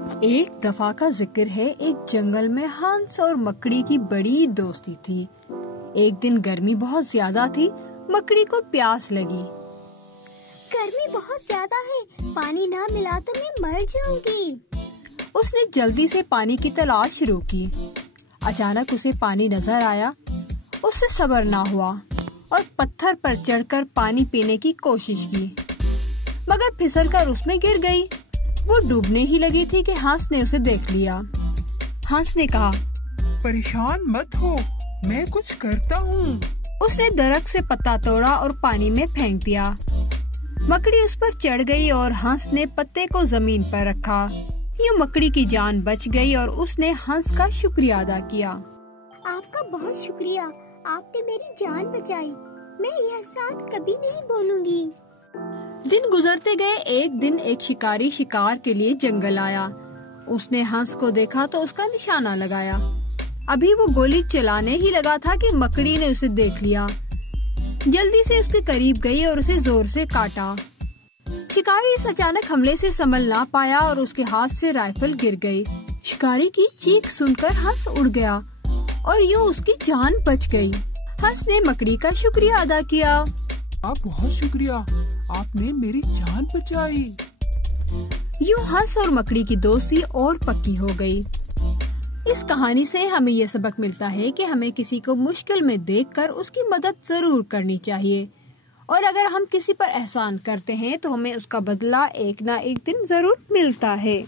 एक दफा का जिक्र है, एक जंगल में हंस और मकड़ी की बड़ी दोस्ती थी। एक दिन गर्मी बहुत ज्यादा थी, मकड़ी को प्यास लगी। गर्मी बहुत ज्यादा है, पानी ना मिला तो मैं मर जाऊंगी। उसने जल्दी से पानी की तलाश शुरू की। अचानक उसे पानी नजर आया। उससे सब्र ना हुआ और पत्थर पर चढ़कर पानी पीने की कोशिश की, मगर फिसलकर उसमें गिर गई। वो डूबने ही लगी थी कि हंस ने उसे देख लिया। हंस ने कहा, परेशान मत हो, मैं कुछ करता हूँ। उसने दरख्त से पत्ता तोड़ा और पानी में फेंक दिया। मकड़ी उस पर चढ़ गई और हंस ने पत्ते को जमीन पर रखा। यूं मकड़ी की जान बच गई और उसने हंस का शुक्रिया अदा किया। आपका बहुत शुक्रिया, आपने मेरी जान बचाई। मैं यह एहसान कभी नहीं भूलूंगी। दिन गुजरते गए। एक दिन एक शिकारी शिकार के लिए जंगल आया। उसने हंस को देखा तो उसका निशाना लगाया। अभी वो गोली चलाने ही लगा था कि मकड़ी ने उसे देख लिया। जल्दी से उसके करीब गई और उसे जोर से काटा। शिकारी इस अचानक हमले से संभल ना पाया और उसके हाथ से राइफल गिर गई। शिकारी की चीख सुनकर हंस उड़ गया और यूं उसकी जान बच गई। हंस ने मकड़ी का शुक्रिया अदा किया। आप बहुत शुक्रिया, आपने मेरी जान बचाई। यूं हंस और मकड़ी की दोस्ती और पक्की हो गई। इस कहानी से हमें ये सबक मिलता है कि हमें किसी को मुश्किल में देखकर उसकी मदद जरूर करनी चाहिए, और अगर हम किसी पर एहसान करते हैं तो हमें उसका बदला एक ना एक दिन जरूर मिलता है।